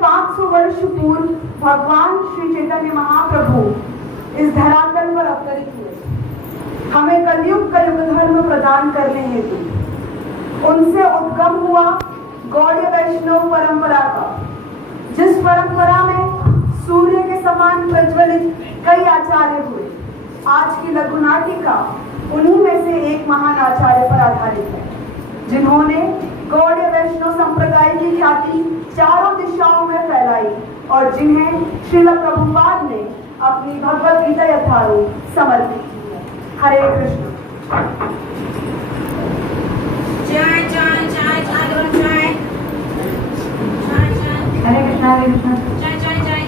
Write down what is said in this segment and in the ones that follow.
500 वर्ष पूर्व भगवान श्री चैतन्य महाप्रभु इस धरातल पर अवतरित हुए, हमें कलयुग का युग धर्म प्रदान करने हेतु। उनसे उद्गम हुआ गौड़ीय वैष्णव परंपरा का, जिस परंपरा में सूर्य के समान प्रज्वलित कई आचार्य हुए। आज की लघु नाटिका उन्हीं में से एक महान आचार्य पर आधारित है, जिन्होंने गौड़ीय वैष्णव संप्रदाय की ख्याति चारों दिशाओं में फैलाई और जिन्हें श्रील प्रभुपाद ने अपनी भगवत गीता यथारूप समर्पित की है। हरे कृष्ण। जय जय जय जय गुरु जय जय जय हरे कृष्ण हरे कृष्ण जय जय जय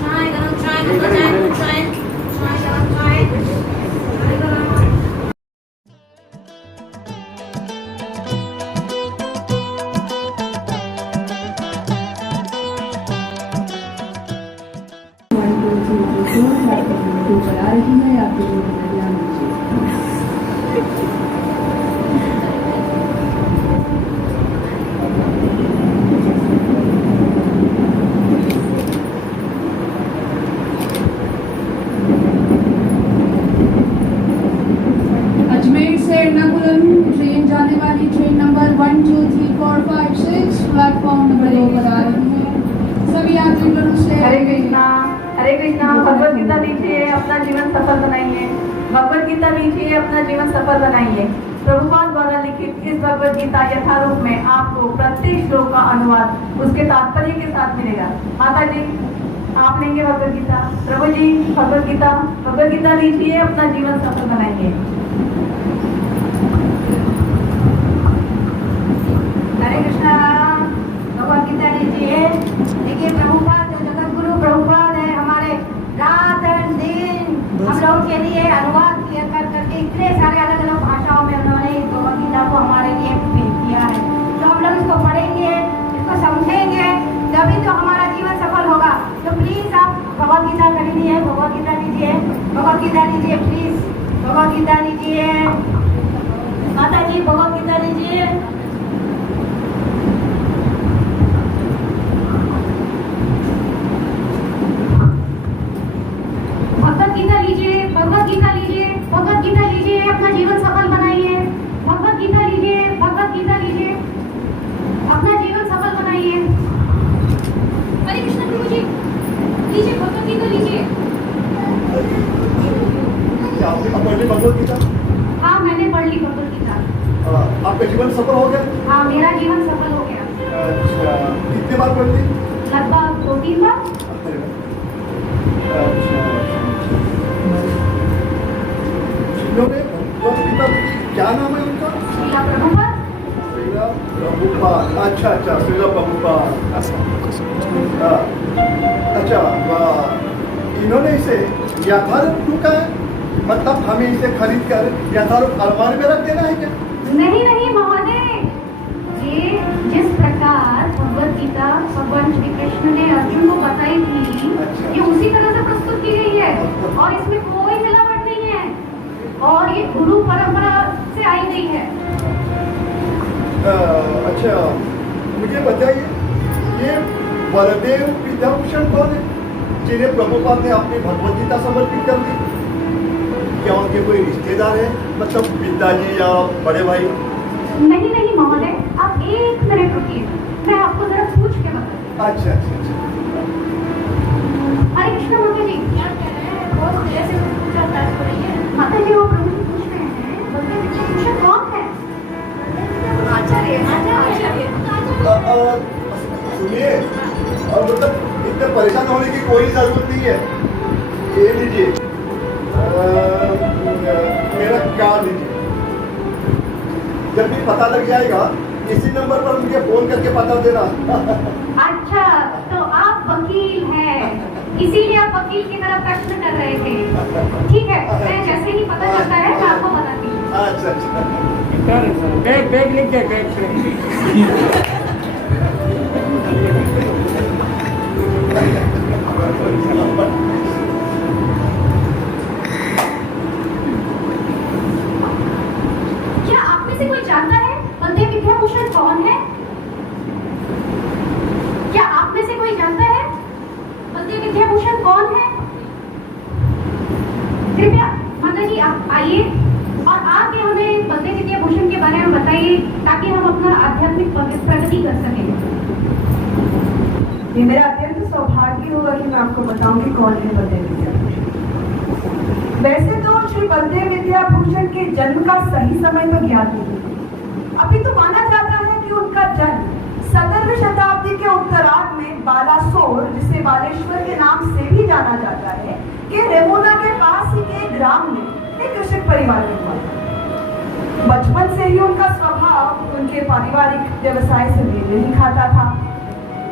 जय गुरु जय गुरु जय गुरु जय जय गुरु जय जय गुरु। ऊपर आ रही है आपके ध्यान अजमेर से एर्नाकुलम ट्रेन जाने वाली ट्रेन नंबर 1 2 3 4 5 6 प्लेटफॉर्म नंबर 2 पर आ रही है। सभी यात्रीगणों से हरे कृष्णा भगवत गीता लीजिए, अपना जीवन सफल बनाइए। भगवत गीता लीजिए, अपना जीवन सफल बनाइए। प्रभुपाद द्वारा लिखित इस भगवत गीता यथारूप में आपको प्रत्येक श्लोक का अनुवाद उसके तात्पर्य के साथ मिलेगा। माता जी आप लेंगे भगवत गीता। प्रभु जी भगवत गीता लीजिए, अपना जीवन सफल बनाइए। हरे कृष्णा भगवत गीता लीजिए। देखिए प्रभुपाद जो जगत गुरु प्रभुपाद है, हमारे रात दिन हम लोगों के लिए अनुवाद किया करके इतने सारे अलग अलग भाषाओं में उन्होंने इस भगवत गीता को हमारे लिए पेश किया है। तो हम लोग इसको पढ़ेंगे, इसको समझेंगे, तभी तो हमारा जीवन सफल होगा। तो प्लीज आप भगवत गीता खरीदिए, भगवत गीता लीजिए, भगवत गीता लीजिए, प्लीज भगवत गीता लीजिए। माता जी भगवत गीता लीजिए। भगवत गीता लीजिए, भगवत गीता लीजिए, भगवत गीता लीजिए, अपना जीवन सफल बनाइए। भगवत गीता लीजिए, भगवत गीता लीजिए, अपना जीवन सफल बनाइए। हरे कृष्ण प्रभु जी लीजिए, भगवत गीता लीजिए। आपने पढ़ ली भगवत गीता? हाँ मैंने पढ़ ली भगवत गीता। आपका जीवन सफल हो गया? हाँ मेरा जीवन सफल हो गया। अच्छा, कितने बार पढ़ ली? लगभग 2-3 बार। अच्छा, जिन्होंने भगवत गीता लिखी, क्या नाम है उनका? श्रीला प्रभुपाद। श्रीला प्रभुपाद। अच्छा, श्रीला प्रभुपाद। अच्छा, इन्होंने इसे यथारूप लिखा है, मतलब हमें इसे खरीद कर यथारूप अलमारी में रख देना है क्या? नहीं महोदय, ये जिस प्रकार भगवत गीता भगवान श्री कृष्ण ने अर्जुन को बताई थी, अच्छा। ये उसी तरह से प्रस्तुत की गई है और इसमें कोई मिलावट नहीं है और ये गुरु परंपरा से आई गई है। अच्छा, मुझे बताइए, ये बलदेव विद्याभूषण कौन है जिन्हें प्रभुपाद ने अपनी भगवत गीता समर्पित कर दी? क्या उनके कोई रिश्तेदार है, मतलब पिताजी या बड़े भाई? नहीं महोदय, आप 1 मिनट रुकिए, मैं आपको जरा पूछ के बताती हूँ। अच्छा। हरे कृष्ण माता जी, क्या कह रहे हैं? बहुत देर से पूछा था माता जी, वो प्रभु जी पूछ रहे हैं बलदेव विद्याभूषण कौन है? आचार्य। सुनिए, और मतलब इतने परेशान होने की कोई जरूरत नहीं है। ये लीजिए, मेरा कार्ड लीजिए। जब भी पता लग जाएगा इसी नंबर पर मुझे फोन करके पता देना। अच्छा, तो आप वकील हैं, इसीलिए आप वकील की तरफ प्रश्न कर रहे थे। ठीक है, मैं जैसे ही पता चलता है मैं आपको बताती हूँ। अच्छा। बैग लिख दे, बैग क्या आप में से कोई जानता है बलदेव विद्याभूषण कौन है? क्या कौन है? कृपया माता जी आप आइए और आके हमें बलदेव विद्या भूषण के बारे में बताइए ताकि हम अपना आध्यात्मिक प्रगति कर सकें। ये मेरा अत्यंत सौभाग्य होगा कि मैं आपको बताऊं कि कौन है बलदेव विद्या भूषण। वैसे तो श्री बलदेव विद्या भूषण के जन्म का सही समय तो ज्ञात नहीं। अभी तो माना जाता है कि उनका जन्म 17वीं शताब्दी के उत्तरार्ध में बालासोर, जिसे बालेश्वर के नाम से भी जाना जाता है, कि रेमोना के पास ही के ग्राम में एक कृषक परिवार में हुआ था। बचपन से ही उनका स्वभाव उनके पारिवारिक व्यवसाय से मेल नहीं खाता था।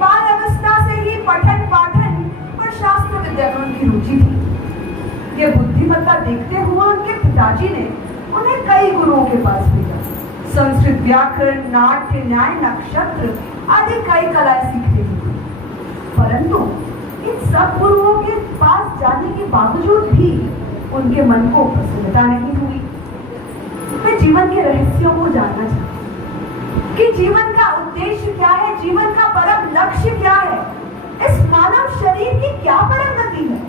बाल अवस्था से ही पठन पाठन और शास्त्र विद्या में उनकी रुचि थी। ये बुद्धिमत्ता देखते हुए उनके पिताजी ने उन्हें कई गुरुओं के पास भेजा। संस्कृत व्याकरण, नाट्य, न्याय, नक्षत्र आदि कई कलाएं सीखते हुए, परंतु इन सब गुरुओं के पास जाने के बावजूद भी उनके मन को प्रसन्नता नहीं हुई। वे जीवन के रहस्यों को जानना चाहते कि जीवन का उद्देश्य क्या है, जीवन का परम लक्ष्य क्या है, इस मानव शरीर की क्या परम गति है।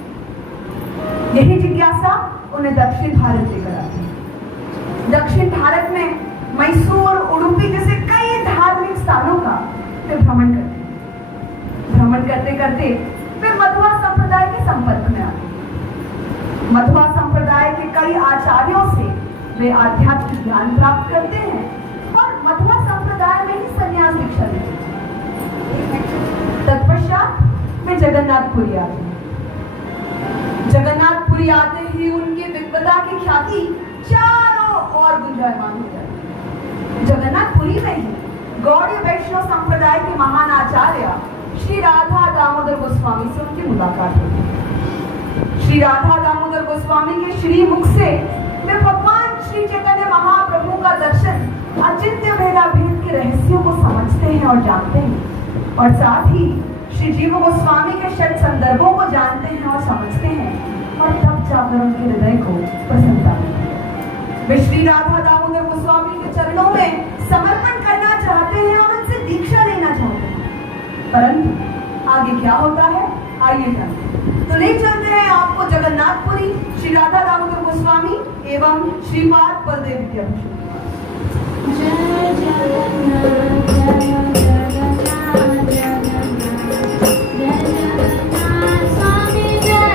यही जिज्ञासा उन्हें दक्षिण भारत लेकर आती है। दक्षिण भारत में मैसूर, उडुपी जैसे कई धार्मिक स्थानों का वे भ्रमण करते हैं। भ्रमण करते करते वे मध्वा संप्रदाय के संपर्क में आते हैं। मध्वा संप्रदाय के कई आचार्यों से वे आध्यात्मिक ज्ञान प्राप्त करते हैं और मध्वा संप्रदाय में ही संन्यास दीक्षा लेते हैं। तत्पश्चात वे जगन्नाथपुरी आते हैं। जगन्नाथपुरी आते ही उनकी विद्वता की ख्याति चारों ओर गुंजायमान हो जाती है। जगन्नाथपुरी में ही गौड़ीय वैष्णव संप्रदाय के महान आचार्य श्री राधा दामोदर गोस्वामी से उनकी मुलाकात होती है। श्री राधा दामोदर गोस्वामी के श्रीमुख से वे भगवान श्री चैतन्य महाप्रभु का दर्शन, अचिंत्य भेदा भेद के रहस्यों को समझते हैं और जानते हैं, और साथ ही श्री जीव गोस्वामी के षट संदर्भों को जानते हैं और समझते हैं, और तब जाकर उनके हृदय को प्रसन्नता मिलती है। वे श्री राधा दामोदर गोस्वामी के चरणों में समर्पण करना चाहते हैं और उनसे दीक्षा लेना चाहते हैं, परंतु आगे क्या होता है आइए जानते हैं। तो ले चलते हैं आपको जगन्नाथपुरी श्री राधा दामोदर गोस्वामी एवं श्रीपाद बलदेव विद्या भूषण। जय जगन्नाथ स्वामी जय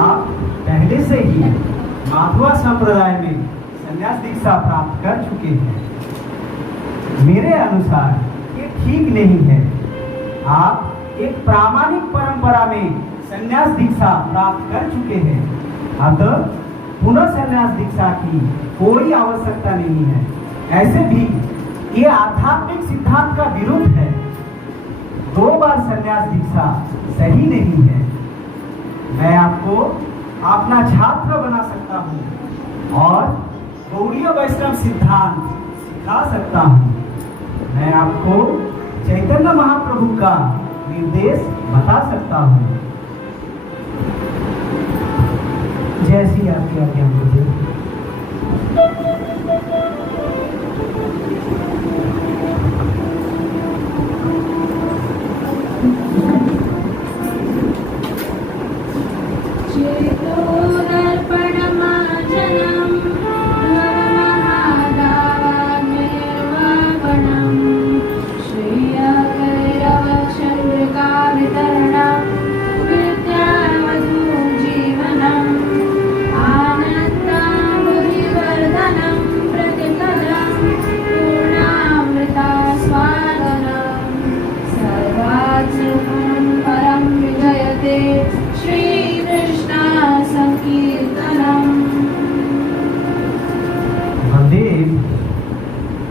आप पहले से ही माधवा संप्रदाय में संन्यास दीक्षा प्राप्त कर चुके हैं। मेरे अनुसार ये ठीक नहीं है। आप एक प्रामाणिक परंपरा में संन्यास दीक्षा प्राप्त कर चुके हैं, अतः पुनः संन्यास दीक्षा की कोई आवश्यकता नहीं है। ऐसे भी ये आध्यात्मिक सिद्धांत का विरुद्ध है। 2 बार संन्यास दीक्षा सही नहीं है। मैं आपको अपना छात्र बना सकता हूँ और गौड़ीय वैष्णव सिद्धांत सिखा सकता हूँ। मैं आपको चैतन्य महाप्रभु का निर्देश बता सकता हूँ। जैसी आपकी आज्ञा मुझे।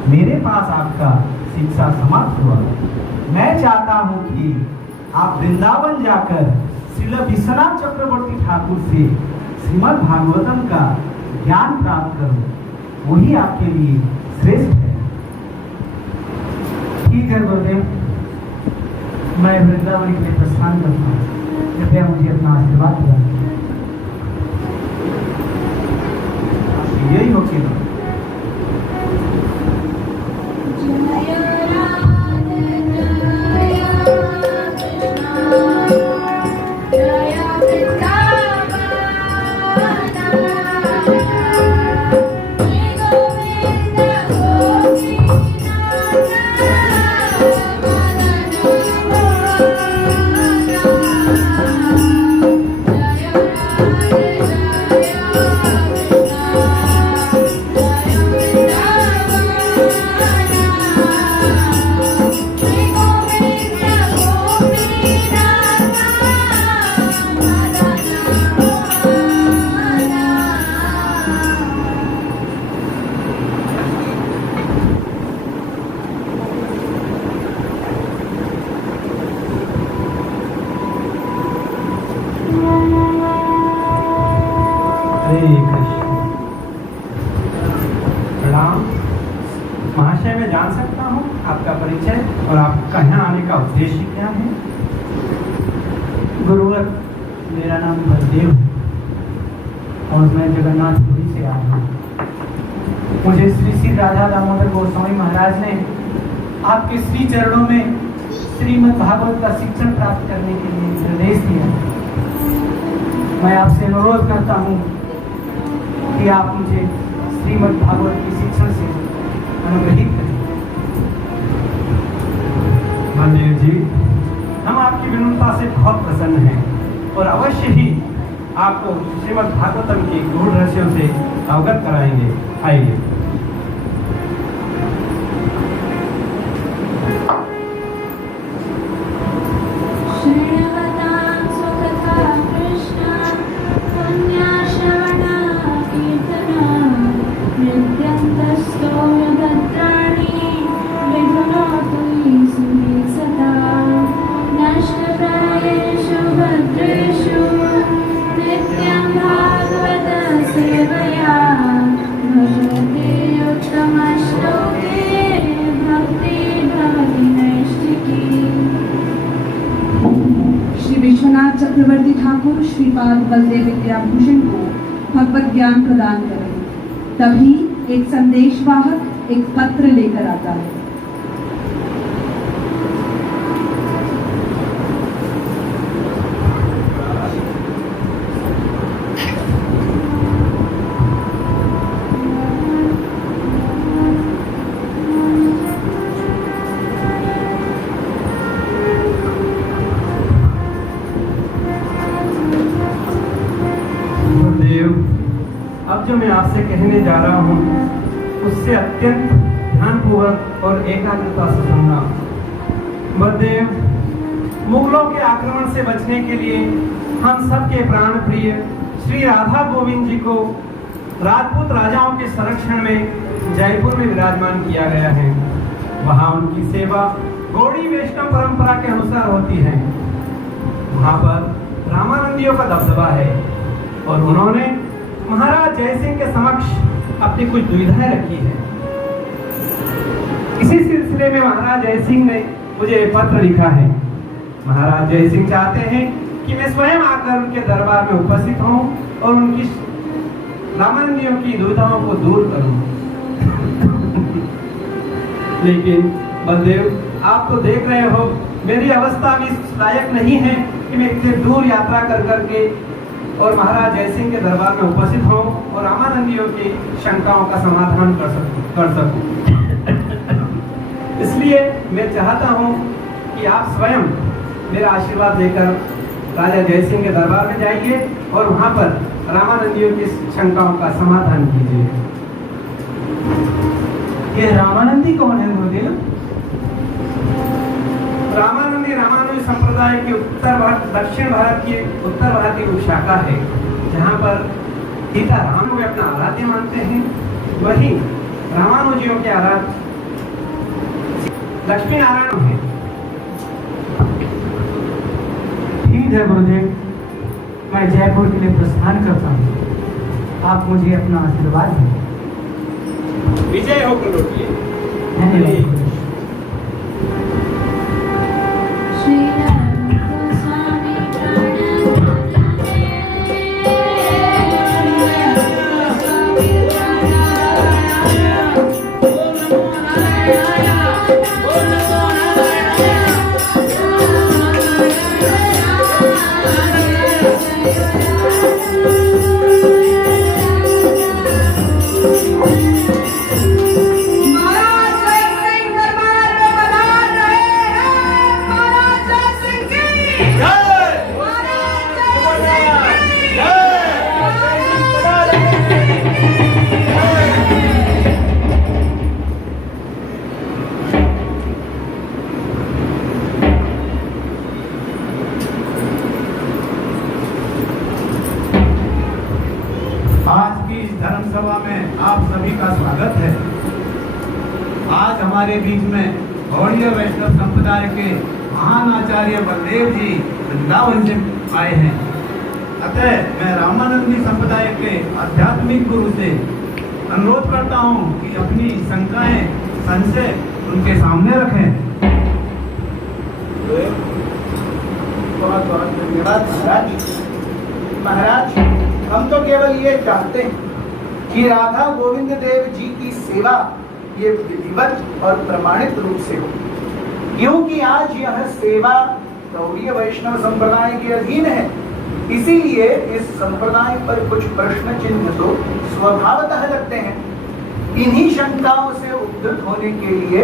मेरे पास आपका शिक्षा समाप्त हुआ। मैं चाहता हूँ कि आप वृंदावन जाकर श्रील विश्वनाथ चक्रवर्ती ठाकुर से श्रीमद् भागवतम का ज्ञान प्राप्त करो, वही आपके लिए श्रेष्ठ है। ठीक है गुरुदेव, मैं वृंदावन के लिए प्रस्थान करता हूँ। कृपया मुझे अपना आशीर्वाद दिया। यही हो कि प्रणाम महाशय, मैं जान सकता हूँ आपका परिचय और आपका यहाँ आने का उद्देश्य क्या है? गुरुवर, मेरा नाम बलदेव है और मैं जगन्नाथपुरी से आया हूँ। मुझे श्री श्री राधा दामोदर गोस्वामी महाराज ने आपके श्री चरणों में श्रीमद् भागवत का शिक्षण प्राप्त करने के लिए निर्देश दिया। मैं आपसे अनुरोध करता हूँ कि आप मुझे श्रीमद् भागवत के शिक्षण से अनुग्रहित करें। बलदेव जी, हम आपकी विनम्रता से बहुत प्रसन्न हैं और अवश्य ही आपको श्रीमद् भागवतम के गूढ़ रहस्यों से अवगत कराएंगे। आइए। विश्वनाथ चक्रवर्ती ठाकुर श्रीपाद बलदेव विद्याभूषण को भगवत ज्ञान प्रदान करें। तभी एक संदेशवाहक एक पत्र लेकर आता है। अब जो मैं आपसे कहने जा रहा हूँ उससे अत्यंत ध्यानपूर्वक और एकाग्रता से सुनना। बलदेव, मुगलों के आक्रमण से बचने के लिए हम सबके प्राण प्रिय श्री राधा गोविंद जी को राजपूत राजाओं के संरक्षण में जयपुर में विराजमान किया गया है। वहाँ उनकी सेवा गौड़ी वैष्णव परंपरा के अनुसार होती है। वहाँ पर रामानंदियों का दबदबा है और उन्होंने महाराज जयसिंह के समक्ष अपनी कुछ दुविधाएं रखी है। इसी सिलसिले में महाराज जयसिंह ने मुझे पत्र लिखा है। महाराज जयसिंह चाहते हैं कि मैं स्वयं आकर उनके दरबार में उपस्थित हूँ और उनकी रामानंदियों की दुविधाओं को दूर करूँ। लेकिन बलदेव, आप तो देख रहे हो मेरी अवस्था भी लायक नहीं है कि मैं इतने दूर यात्रा कर करके और महाराज जयसिंह के दरबार में उपस्थित हो और रामानंदियों की शंकाओं का समाधान कर सकूं। इसलिए मैं चाहता हूं कि आप स्वयं मेरा आशीर्वाद लेकर राजा जयसिंह के दरबार में जाइए और वहां पर रामानंदियों की शंकाओं का समाधान कीजिए। ये रामानंदी कौन है गुरुदेव? रामानंदी रामानुज संप्रदाय की दक्षिण भारत की उत्तर भारत की शाखा है, जहाँ पर सीताराम को अपना आराध्य मानते हैं। वही रामानुजियों के आराध्य लक्ष्मी नारायण है। उचित है गुरुदेव, मैं जयपुर के लिए प्रस्थान करता हूँ। आप मुझे अपना आशीर्वाद दें। विजय हो कलोटिए। धन्यवाद। धर्मसभा में आप सभी का स्वागत है। आज हमारे बीच में गौड़ीय वैष्णव संप्रदाय के महान आचार्य बलदेव जी वृंदावन से आए हैं। अतः मैं रामानंदी संप्रदाय के आध्यात्मिक गुरु से अनुरोध करता हूँ कि अपनी शंकाएं संशय उनके सामने रखें। बहुत बहुत धन्यवाद महाराज। महाराज, हम तो केवल ये चाहते हैं कि राधा गोविंद देव जी की सेवा ये विधिवत और प्रमाणित रूप से हो, क्योंकि आज यह सेवा गौड़ीय वैष्णव संप्रदाय के अधीन है। इसीलिए इस संप्रदाय पर कुछ प्रश्न चिन्ह तो स्वभावतः लगते हैं। इन्हीं शंकाओं से उद्धृत होने के लिए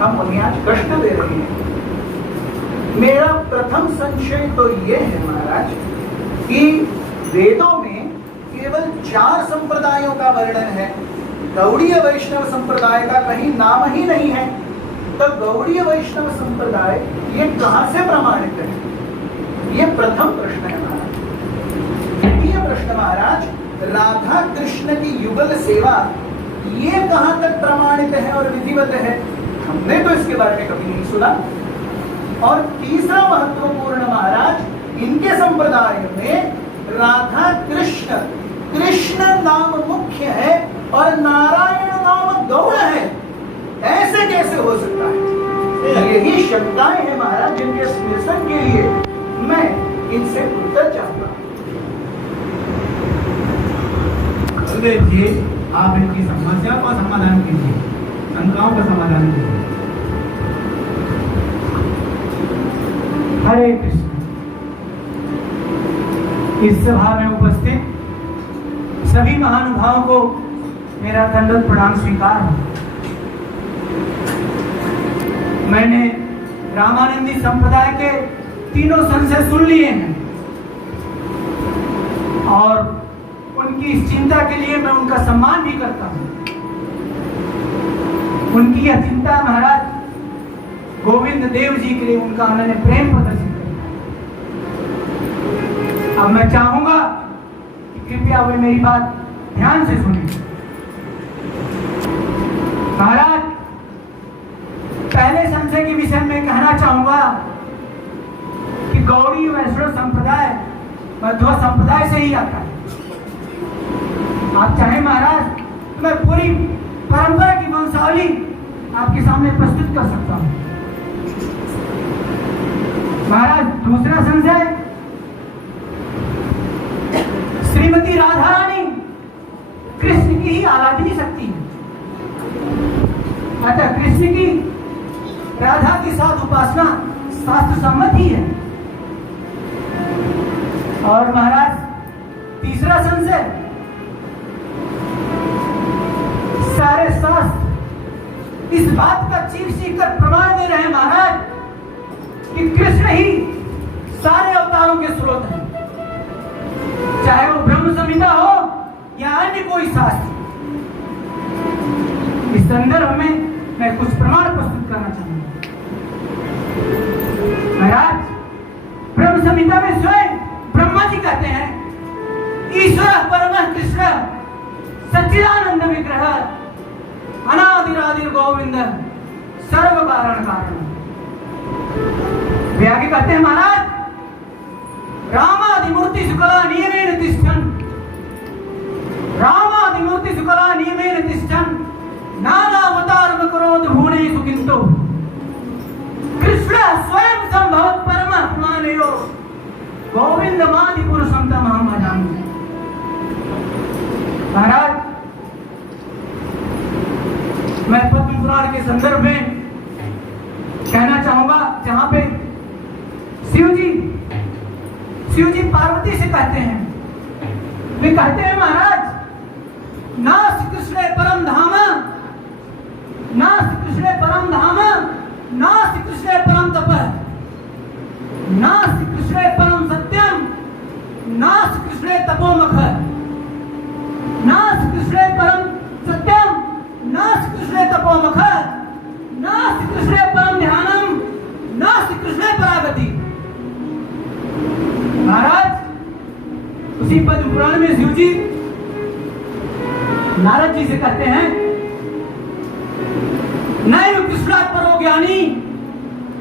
हम उन्हें आज कष्ट दे रहे हैं। मेरा प्रथम संशय तो ये है महाराज कि वेदों में केवल 4 संप्रदायों का वर्णन है, गौड़ीय वैष्णव संप्रदाय का कहीं नाम ही नहीं है। तो गौड़ीय वैष्णव संप्रदाय ये कहां से प्रमाणित है? ये प्रथम प्रश्न है महाराज। द्वितीय प्रश्न महाराज, राधा कृष्ण की युगल सेवा ये कहां तक प्रमाणित है और विधिवत है? हमने तो इसके बारे में कभी नहीं सुना। और तीसरा महत्वपूर्ण महाराज, इनके संप्रदाय में राधा कृष्ण, कृष्ण नाम मुख्य है और नारायण नाम गौण है। ऐसे कैसे हो सकता है? यही शंकाएं हैं महाराज, जिनके स्मरण के लिए मैं इनसे उत्तर चाहता हूं। बलदेव जी, आप इनकी समस्या का समाधान कीजिए, शंकाओं का समाधान कीजिए। हरे कृष्ण। इस सभा में उपस्थित सभी महानुभावों को मेरा दंडवत प्रणाम स्वीकार है। मैंने रामानंदी संप्रदाय के तीनों संशय सुन लिए हैं और उनकी इस चिंता के लिए मैं उनका सम्मान भी करता हूं। उनकी यह चिंता महाराज गोविंद देव जी के लिए उनका उन्होंने प्रेम प्रदर्शित किया। अब मैं चाहूंगा कि कृपया वे मेरी बात ध्यान से सुनिए। महाराज, पहले संशय के विषय में कहना चाहूंगा कि गौड़ी वैष्णव संप्रदाय मध्व संप्रदाय से ही आता है। आप चाहें महाराज, मैं पूरी परंपरा की वंशावली आपके सामने प्रस्तुत कर सकता हूं। महाराज, दूसरा संशय, श्रीमती राधा रानी कृष्ण की ही आराधनी शक्ति है। अतः कृष्ण की राधा के साथ उपासना शास्त्र सम्मत ही है। और महाराज, तीसरा संशय, सारे शास्त्र इस बात का चीख चीख कर प्रमाण दे रहे हैं महाराज कि कृष्ण ही सारे अवतारों के स्रोत हैं, चाहे वो ब्रह्म संहिता हो या अन्य कोई शास्त्र। इस संदर्भ में मैं कुछ प्रमाण प्रस्तुत करना चाहूंगा। महाराज, ब्रह्म संहिता में स्वयं ब्रह्मा जी कहते हैं, ईश्वर परमः कृष्ण सच्चिदानंद विग्रह अनादिरादिर गोविंद सर्व कारण कारण। वे आगे कहते हैं महाराज, रामादिमूर्ति सुकला नियमेन तिष्ठन् रामादिमूर्ति सुकला नियमेन तिष्ठन् नानावतारं करोति भुवनेषु किन्तु कृष्ण स्वयं संभवत् परमात्मानयो गोविंदमादि पुरुषं तमहं भजामि। महाराज, मैं पद्म पुराण के संदर्भ में कहना चाहूंगा, जहां पे शिव जी पार्वती से कहते हैं, वे कहते हैं महाराज, नास्ति कृष्णे परम धाम, नास्ति कृष्णे परम धाम, नास्ति कृष्णे परम तप, नास्ति कृष्णे परम सत्यम, नास्ति कृष्णे तपोमख, नास्ति कृष्णे परम सत्यम, नास्ति कृष्णे तपोमख, नास्ति कृष्णे परम ध्यानम, नास्ति कृष्णे परागति। महाराज, उसी पद्म पुराण में शिव जी नारद जी से कहते हैं, नैव कृष्णात् परो ज्ञानी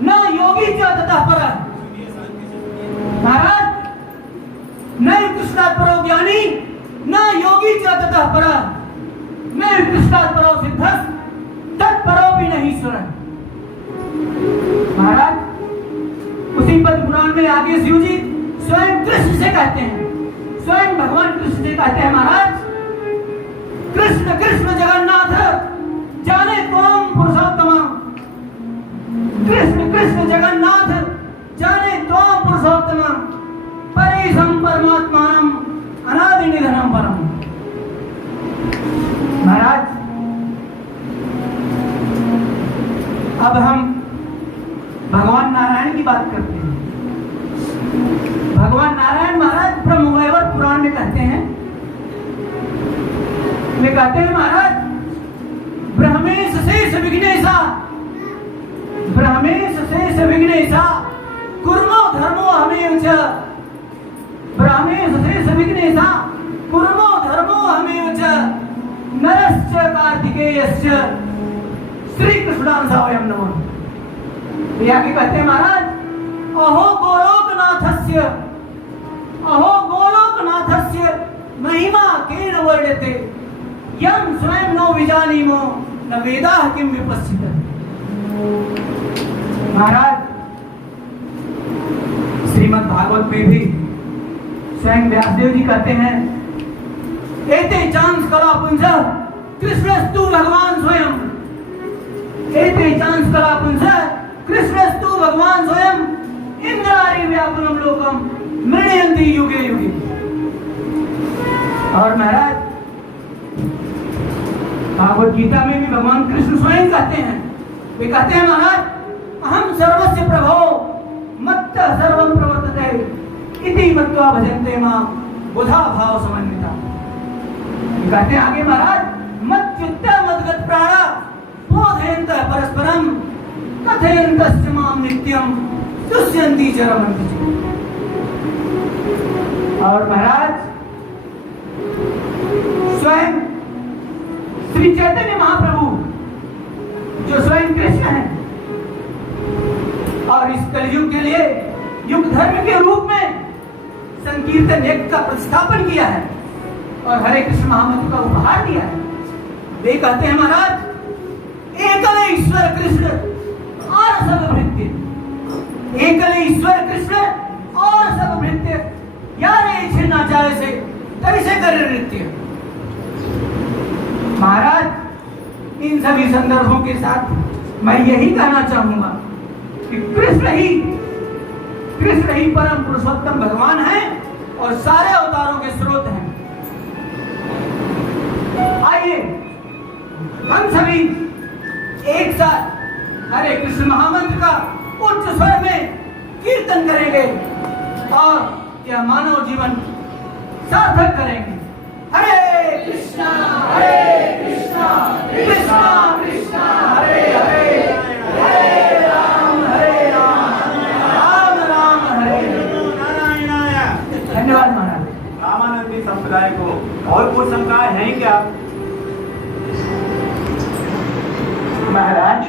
न योगी च ततः परः। महाराज, नैव कृष्णात् परो ज्ञानी न योगी च ततः परः, नैव कृष्णात् परो सिद्धः तत्परो भी नहीं ईश्वरः। महाराज, उसी पद्म पुराण में आगे शिव जी स्वयं कृष्ण से कहते हैं, स्वयं भगवान कृष्ण से कहते हैं, महाराज, कृष्ण कृष्ण जगन्नाथ जाने त्वं पुरुषोत्तम, कृष्ण कृष्ण जगन्नाथ जाने त्वं पुरुषोत्तम, परेशं परमात्मानं अनादि निधनं परम। महाराज, अब हम भगवान नारायण की बात करते हैं। भगवान नारायण महाराज ब्रह्मवैवर्त पुराण में कहते हैं, वे कहते हैं महाराज, ब्रह्मेश शेष विघ्नेशा, ब्रह्मेश शेष विघ्नेशा कुर्मो धर्मो हमेव च, ब्रह्मेश शेष विघ्नेशा कुर्मो धर्मो हमेव च, नरश्च कार्तिकेयश्च श्री कृष्णांशावयं नमः। ये आगे कहते हैं महाराज, अहो गोलोकनाथस्य, अहो गोलोकनाथस्य महिमा केन वर्ण्यते, यं स्वयं नो विजानीमो न वेदाः किं विपश्चितः। महाराज, श्रीमद् भागवत में भी स्वयं व्यासदेव जी कहते हैं, एते चांस कला पुंसः कृष्णस्तु भगवान स्वयं, एते चांस कला पुंसः कृष्णस्तु भगवान स्वयं, इंद्रारि व्याकुलं लोकम मृण्यन्ति युगे युगे। और महाराज, भागवत गीता में भी भगवान कृष्ण स्वयं कहते हैं, वे कहते हैं महाराज, अहम सर्वस्य प्रभो मत्तः सर्वं प्रवर्तते इति मत्वा भजन्ते मां बुधा भाव समन्विता। कहते हैं आगे महाराज, मच्युत्य मद्गत प्राणा बोधयन्तः परस्परं कथयन्तश्च मां नित्यं तुष्यन्ति च रमन्ति च। और महाराज, स्वयं श्री चैतन्य महाप्रभु जो स्वयं कृष्ण हैं और इस कलयुग के लिए युग धर्म के रूप में संकीर्तन यज्ञ का प्रतिष्ठापन किया है और हरे कृष्ण महामंत्र का उपहार दिया है। वे कहते हैं महाराज, एकल ईश्वर कृष्ण और सब भृत्य, एकल ईश्वर कृष्ण और सब भृत्य, यारे छिन्ना चाहे से कैसे करे नृत्य। महाराज, इन सभी संदर्भों के साथ मैं यही कहना चाहूंगा कि कृष्ण ही परम पुरुषोत्तम भगवान है और सारे अवतारों के स्रोत हैं। आइए हम सभी एक साथ हरे कृष्ण महामंत्र का उच्च स्वर में कीर्तन करेंगे और क्या मानव जीवन सार्थक करेंगे। हरे कृष्णा कृष्णा कृष्णा हरे हरे, हरे राम राम राम हरे नारायणाय। धन्यवाद महाराज। रामानंदी संप्रदाय को और कुछ शंकाएं हैं क्या? महाराज,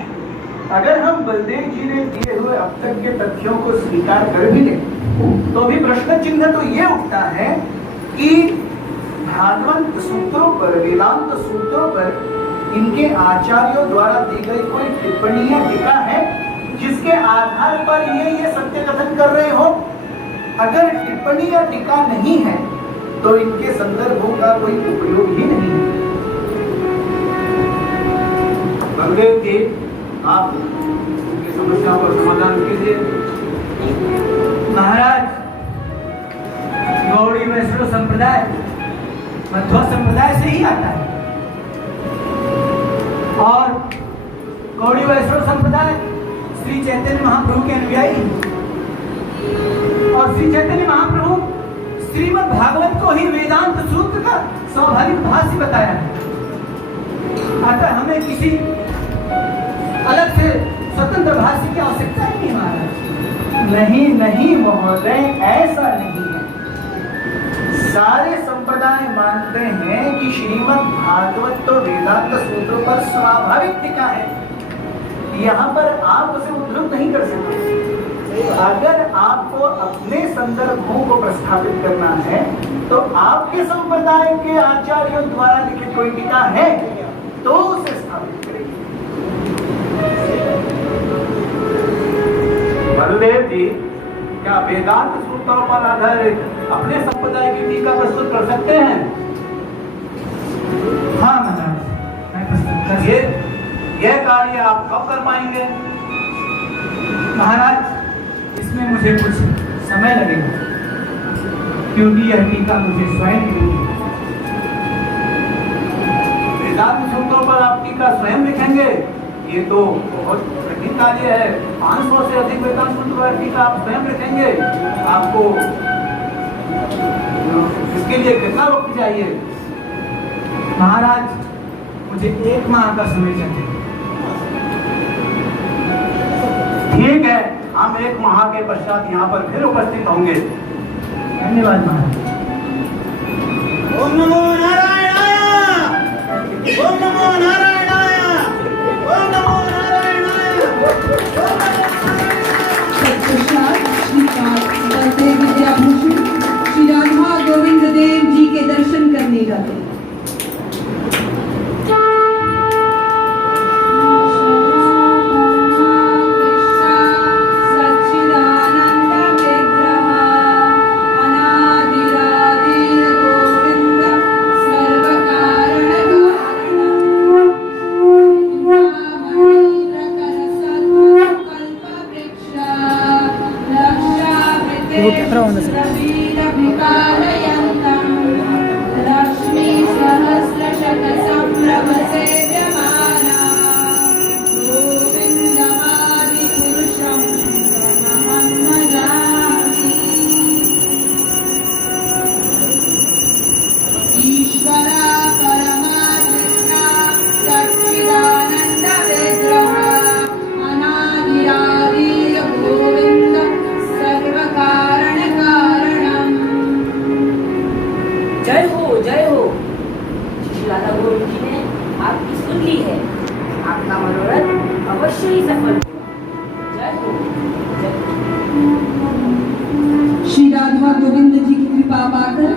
अगर हम बलदेव जी ने दिए हुए अब तक के तथ्यों को स्वीकार कर भी लें तो भी प्रश्न चिन्ह तो ये उठता है कि भागवत सूत्रों पर, वेदांत सूत्रों पर इनके आचार्यों द्वारा दी गई कोई टिप्पणी या टीका है जिसके आधार पर ये सत्य कथन कर रहे हो। अगर टिप्पणी या टीका नहीं है तो इनके संदर्भों का कोई उपयोग ही नहीं है। बलदेव जी, आप उनकी समस्याओं का समाधान कीजिए। महाराज, गौड़ी वैष्णव संप्रदाय मध्वा संप्रदाय से ही आता है और गौड़ी वैष्णव संप्रदाय श्री चैतन्य महाप्रभु के अनुयायी और श्री चैतन्य महाप्रभु श्रीमद् भागवत को ही वेदांत सूत्र का स्वाभाविक भाष्य बताया है। अतः हमें किसी अलग से स्वतंत्र भाष्य की आवश्यकता ही नहीं महाराज। नहीं महोदय, ऐसा नहीं है। सारे संप्रदाय मानते हैं कि श्रीमद् भागवत तो वेदांत सूत्रों पर स्वाभाविक टीका है, यहाँ पर आप उसे उद्धृत नहीं कर सकते। अगर आपको अपने संदर्भों को प्रस्थापित करना है तो आपके संप्रदाय के आचार्यों द्वारा लिखित कोई टीका है तो उसे स्थापित करेंगे। बलदेव जी, क्या वेदांत सूत्रों पर आधारित अपने संप्रदाय की टीका प्रस्तुत कर सकते हैं? हाँ महाराज, मैं प्रस्तुत कर यह कार्य आप कब कर पाएंगे? महाराज, इसमें मुझे कुछ समय लगेगा क्योंकि यह टीका मुझे स्वयं लिखनी है। वेदांत सूत्रों पर आप टीका स्वयं लिखेंगे? ये तो बहुत कठिन कार्य है। 500 से अधिक वेदांत सूत्रों पर टीका आप स्वयं लिखेंगे, आपको इसके लिए कितना वक्त चाहिए? महाराज, मुझे 1 माह का समय चाहिए। ठीक है, हम 1 माह के पश्चात यहाँ पर फिर उपस्थित होंगे। धन्यवाद महाराज। ओम नमो नारायणाय, ओम नमो नारायणाय, ओम नमो नारायणाय। तत्पश्चात श्रीपाद बलदेव विद्याभूषण श्री राधा गोविंद देव जी के दर्शन करने जाते हैं। श्री राधा गोविंद जी की कृपा पाकर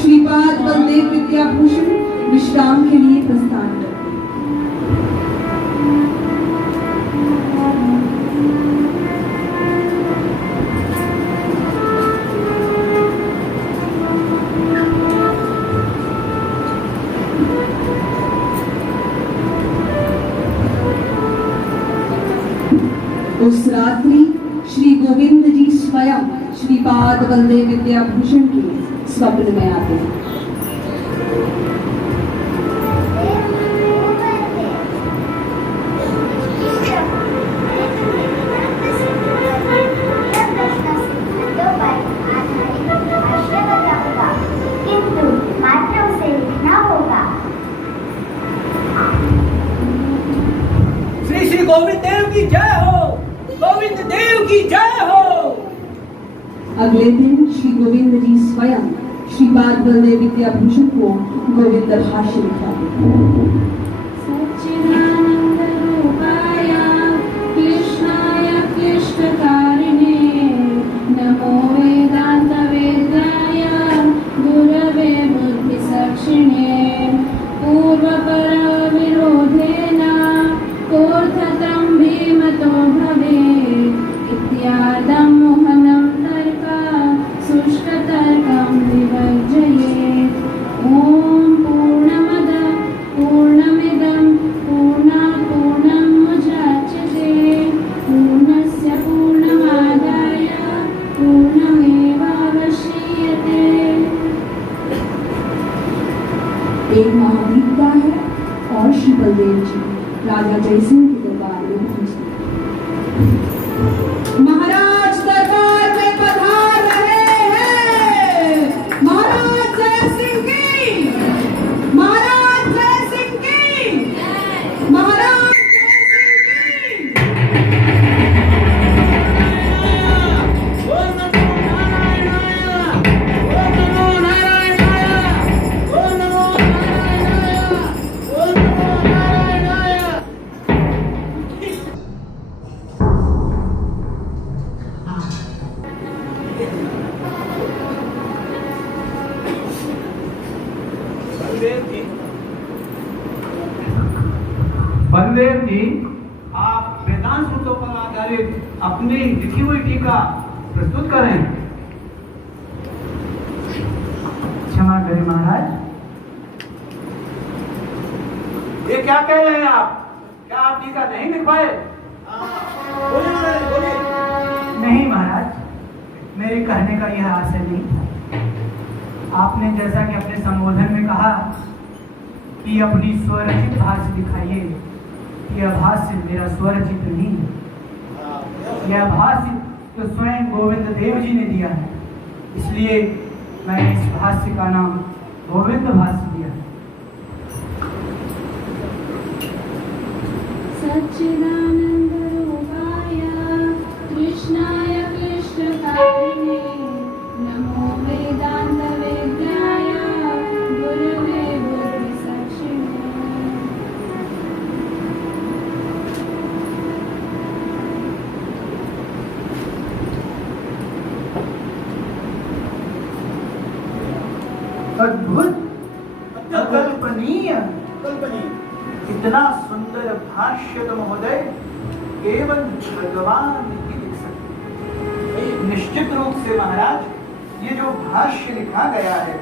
श्रीपाद बलदेव विद्याभूषण विश्राम के लिए प्रस्थान करते हैं। उस रात्रि श्री गोविंद जी स्वयं श्रीपाद बलदेव विद्याभूषण के स्वप्न में आते हैं। श्री श्री गोविंद देव की जय हो, गोविंद देव की जय हो। अगले दिन श्री गोविंद जी स्वयं श्रीपाद बलदेव विद्याभूषण को गोविंद भाष्य लिखाते हैं। सच्चिदानंद रूपाय कृष्ण के दरबार में पहुंचे। महाराज दरबार में पधार रहे हैं। महाराज जय सिंह की, महाराज जय सिंह की, महाराज जय सिंह की। बलदेव जी, आप वेदांत सूत्रों पर आधारित अपनी लिखी हुई टीका प्रस्तुत करें। क्षमा करें महाराज। ये क्या कह रहे हैं आप? क्या आप टीका नहीं लिख पाए? बोलिए महाराज, बोलिए। नहीं महाराज, मेरे कहने का यह आशय नहीं था। आपने जैसा कि अपने संबोधन में कहा कि अपनी स्वरचित भाष्य दिखाइए, यह भाष्य मेरा स्वरचित नहीं है। यह भाष्य तो स्वयं गोविंद देव जी ने दिया है, इसलिए मैंने इस भाष्य का नाम गोविंद भाष्य दिया है। सच्चिदानंद रूपाय कृष्णाय कृष्णकारिणे नमो वेदांत वेद्याय गुरुवे बुद्धिसाक्षिणे। अद्भुत, अकल्पनीय, कल्पनीय। इतना सुंदर भाष्य तो महोदय केवल भगवान ही लिख सकते हैं। निश्चित रूप से महाराज, ये जो भाष्य लिखा गया है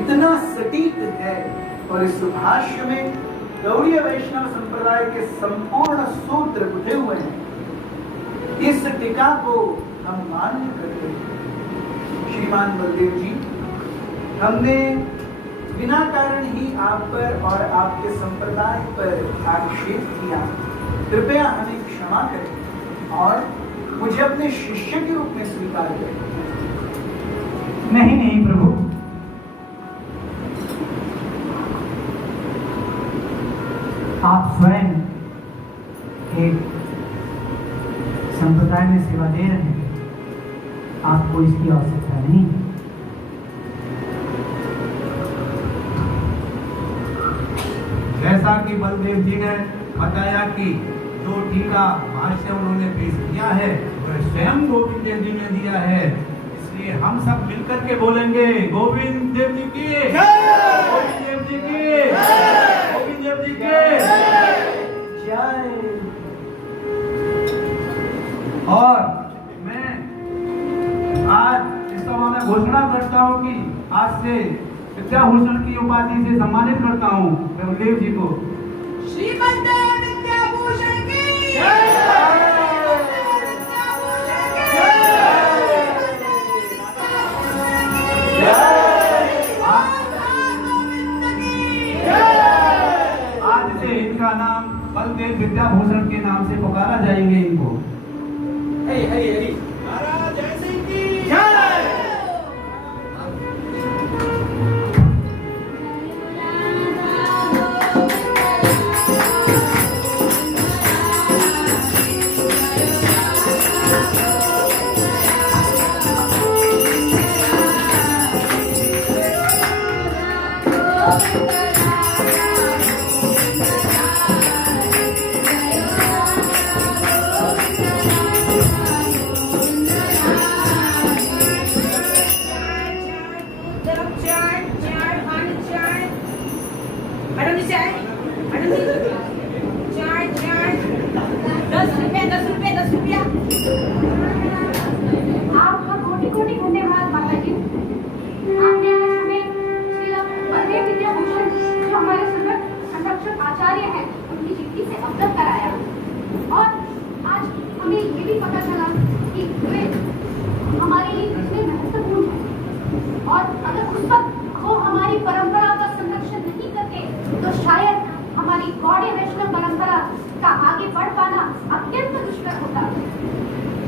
इतना सटीक है, और इस भाष्य में गौड़ीय वैष्णव संप्रदाय के संपूर्ण सूत्र बुझे हुए हैं। इस टीका को हम मान्य करते हैं। श्रीमान बलदेव जी, हमने बिना कारण ही आप पर और आपके संप्रदाय पर आक्षेप किया, कृपया हमें क्षमा करें और मुझे अपने शिष्य के रूप में स्वीकार करें। नहीं नहीं प्रभु, आप स्वयं एक संप्रदाय में सेवा दे रहे हैं, आपको इसकी आवश्यकता नहीं है। जैसा कि बलदेव जी ने बताया कि जो टीका भाष्य उन्होंने पेश किया है वह स्वयं गोविंद देव जी ने दिया है, इसलिए हम सब मिलकर के बोलेंगे गोविंद देव जी की, गोविंद देव जी की, गोविंद देव जी की जय। और मैं आज इस सभा में घोषणा करता हूँ कि आज से विद्याभूषण की उपाधि से सम्मानित करता हूँ ब्रह्मदेव जी को। श्रीमद विद्याभूषण की आज से इनका नाम बलदेव विद्याभूषण के नाम से पुकारा जाएंगे इनको। हरी हरी हरी महाराज जय सिंह की जय। आपका कोटि-कोटि धन्यवाद माताजी। आपने आज हमें श्री बलदेव विद्याभूषण जो हमारे सर्वोच्च संरक्षक आचार्य हैं उनकी जीवनी से अवगत कराया, और आज हमें ये भी पता चला कि वे हमारे लिए कितने महत्वपूर्ण हैं, और अगर उस वक्त वो हमारी परंपरा का संरक्षण नहीं करते तो शायद हमारे हमारी गौड़ी वैष्णव परंपरा का आगे बढ़ पाना अत्यंत दुष्कर होता है।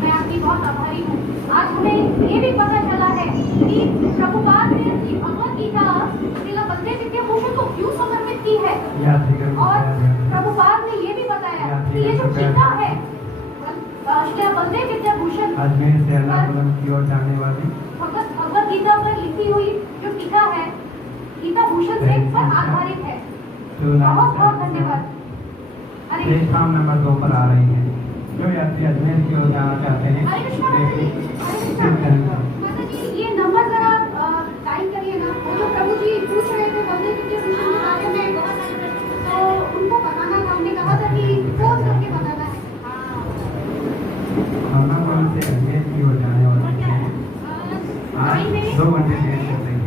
मैं आपकी बहुत आभारी हूँ। आज हमें ये भी पता चला है कि प्रभुपाद ने अपनी भगवत गीता श्रीला बलदेव विद्याभूषण को क्यों समर्पित की है, और प्रभुपाद ने ये भी बताया कि ये जो टीका है श्रीला बलदेव विद्याभूषण अजमेर से एर्नाकुलम की ओर जाने वाली भगवत गीता पर लिखी हुई जो टीका है गीता भूषण से पर आधारित है। बहुत बहुत धन्यवाद। प्लेटफॉर्म नंबर 2 पर आ रही है। जो यात्री अजमेर की ओर जाना चाहते हैं हरे कृष्णा माता जी, ये नंबर जरा टाइप करिए ना। वो जो प्रभु जी पूछ रहे थे बलदेव विद्याभूषण के बारे में बहुत सारे प्रश्न, तो उनको बताना था। हमने कहा था कि फोन करके बताना है। एर्नाकुलम से अजमेर की ओर जाने वाली है। आज 2 घंटे देर चल रही है।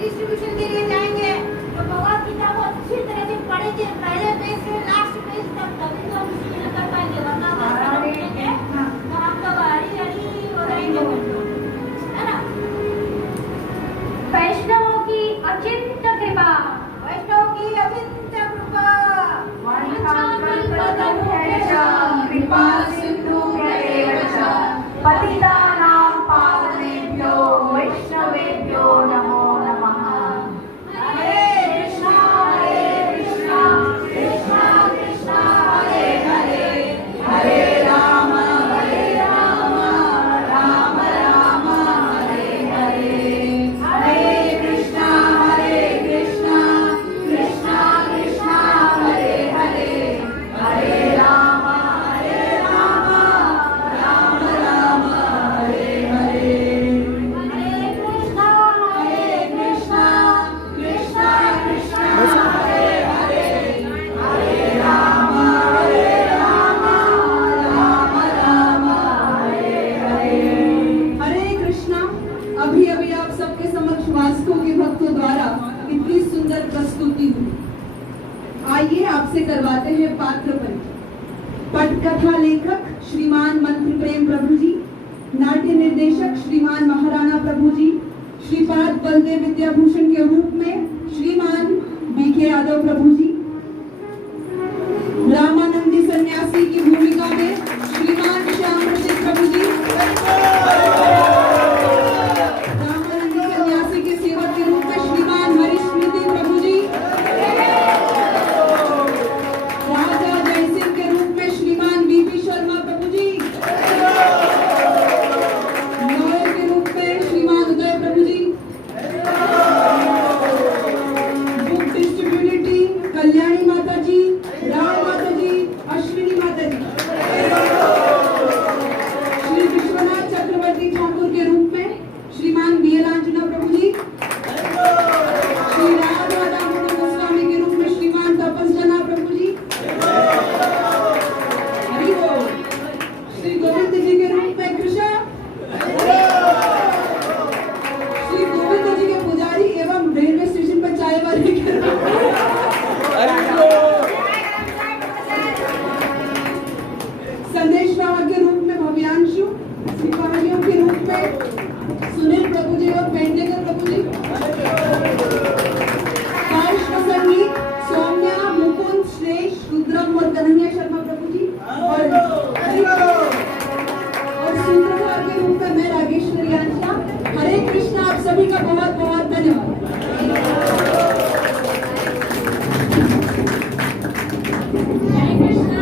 'डिस्ट्रीब्यूशन' के लिए जाएंगे तो भगवत गीता को अच्छी तरह से पढ़ेंगे, पहले पेज से लास्ट पेज तक, तभी तो हम इसमें कर पाएंगे। वरना तो हम लोग हरी हो रहेंगे, है ना। वैष्णवों की अचिंत्य कृपा, वैष्णवों की अचिंत्य कृपा, कृपा सिंधु पतितानां पावनेभ्यो वैष्णवेभ्यो नमो नमः। हरे कृष्णा कृष्णा कृष्णा हरे हरे, हरे राम राम राम हरे हरे। हरे कृष्णा कृष्णा कृष्णा हरे हरे, हरे राम राम राम हरे हरे। हरे कृष्णा कृष्णा कृष्णा हरे हरे, हरे राम राम राम हरे हरे। हरे कृष्णा। अभी अभी आप सबके समक्ष वास्तव के भक्तों द्वारा इतनी सुंदर प्रस्तुति हुई। आइए आपसे करवाते हैं पात्र परिचय। पटकथा लेखक श्रीमान मंत्र प्रेम प्रभु जी, नाट्य निर्देशक श्रीमान महाराणा प्रभु जी, श्रीपाद बलदेव विद्याभूषण के रूप में श्रीमान बीके यादव प्रभु जी, रामानंदी सन्यासी की भूमिका में श्रीमान श्याम प्रसिद्ध प्रभु जी, रामानंदी सन्यासी के सेवक के रूप में श्रीमान हरिस्मृति प्रभु जी, राजा जयसिंह के रूप में श्रीमान बीपी शर्मा प्रभु जी, लॉयर के रूप में श्रीमान उदय प्रभु जी, बुक डिस्ट्रीब्यूटिंग कल्याणी माता जी, राम माता जी, अश्विनी माता जी, श्री विश्वनाथ चक्रवर्ती ठाकुर के रूप में श्रीमान बीएलांजना प्रभु जी, श्री राधा दामोदर गोस्वामी के रूप में श्रीमान तपस्जना प्रभु जी, हरि बोल। श्री गोविंद जी के रूप में कृष्ण, श्री गोविंद जी के पुजारी एवं रेलवे स्टेशन पर चाय वाले के रूप में संदेश वाहक के रूप में भव्यांशु, सिपाहियों के रूप में सुनील प्रभु जी और पेडनेकर प्रभु जी, पार्श्व संगीत सौम्या, मुकुंद, श्रेष्ठ, रुद्रम और कन्हैया शर्मा प्रभु जी, और सूत्रधार के रूप में मैं रागेश्वरी अंशा। हरे कृष्णा। आप सभी का बहुत बहुत धन्यवाद। हरे कृष्णा।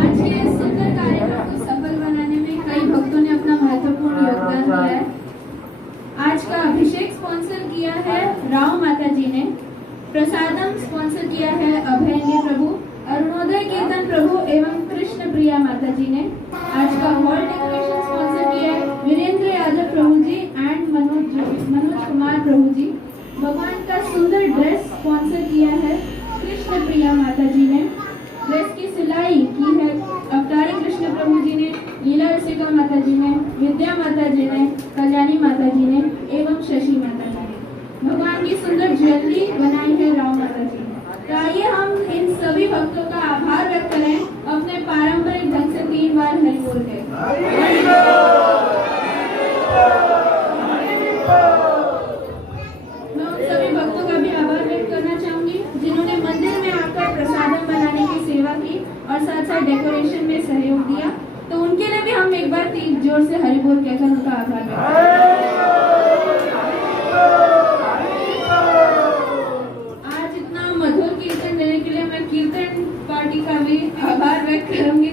आज के इस सुंदर कार्यक्रम को सफल बनाने में कई भक्तों ने अपना महत्वपूर्ण योगदान दिया है। आज का अभिषेक स्पॉन्सर किया है राव माता जी ने, प्रसादम स्पॉन्सर किया है अभयन्य प्रभु, अरुणोदय कीर्तन प्रभु एवं कृष्ण प्रिया माता जी ने। आज का हॉल डेकोरेशन स्पॉन्सर किया है वीरेंद्र यादव प्रभु जी एंड मनोज राजकुमार प्रभु जी। भगवान का सुंदर ड्रेस स्पॉन्सर किया है कृष्ण प्रिया माता जी ने। ड्रेस की सिलाई की है अवतारी कृष्ण प्रभु जी ने, लीला रसिका माता जी ने, विद्या माता जी ने, कल्याणी माता जी ने एवं शशि माता जी ने। भगवान की सुंदर ज्वेलरी बनाई है राव माता जी ने। तो आइए हम इन सभी भक्तों का आभार व्यक्त करें अपने पारंपरिक ढंग से 3 बार हरि बोल के। मैं उन सभी भक्तों का भी आभार व्यक्त करना चाहूंगी जिन्होंने मंदिर में आकर प्रसादम बनाने की सेवा की और साथ साथ डेकोरेशन में सहयोग दिया। तो उनके लिए भी हम एक बार जोर से हरि बोल कहकर उनका आभार व्यक्त आज इतना मधुर कीर्तन देने के लिए मैं कीर्तन पार्टी का भी आभार व्यक्त करूंगी।